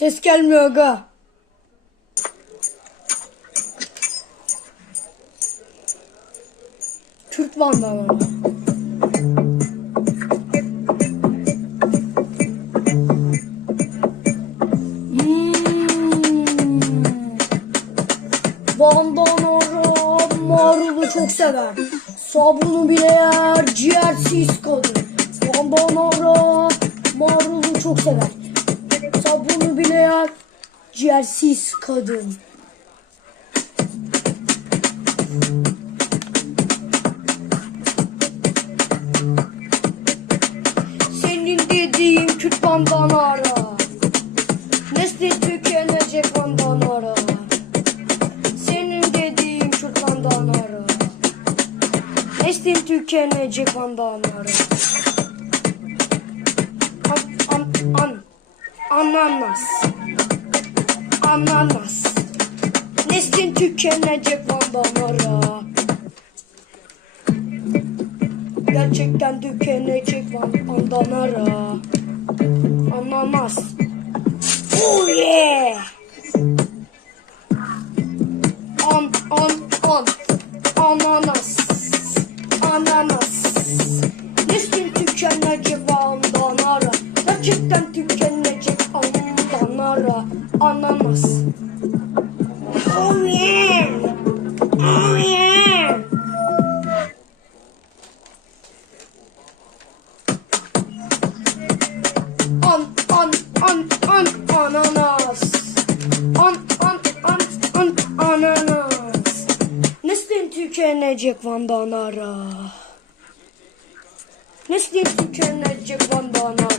Ses gelmiyor aga. Kürt bandaları. Hmm. Marulu çok sever. Sabunu bile yer, ciğersiz kadın. Bandanara marulu çok sever. Yer, ciğersiz kadın. Senin dediğin Kürt bandanara. Nesli tükenecek bandanara. Senin dediğin Kürt bandanara. Neslin tükenecek bandanara. An, an, an. Ananas. Ananas. Neslin tükenecek bandanara. Gerçekten tükenecek bandanara. Ananas. Oh yeah. An, an, an. Ananas. Ananas. Neslin tükenecek bandanara. Gerçekten bandanara. Ananas. Oh yeah. Oh yeah. An, an, an, an, ananas. An, an, an, an, ananas. Neslin tükenecek vandanara. Neslin tükenecek vandana.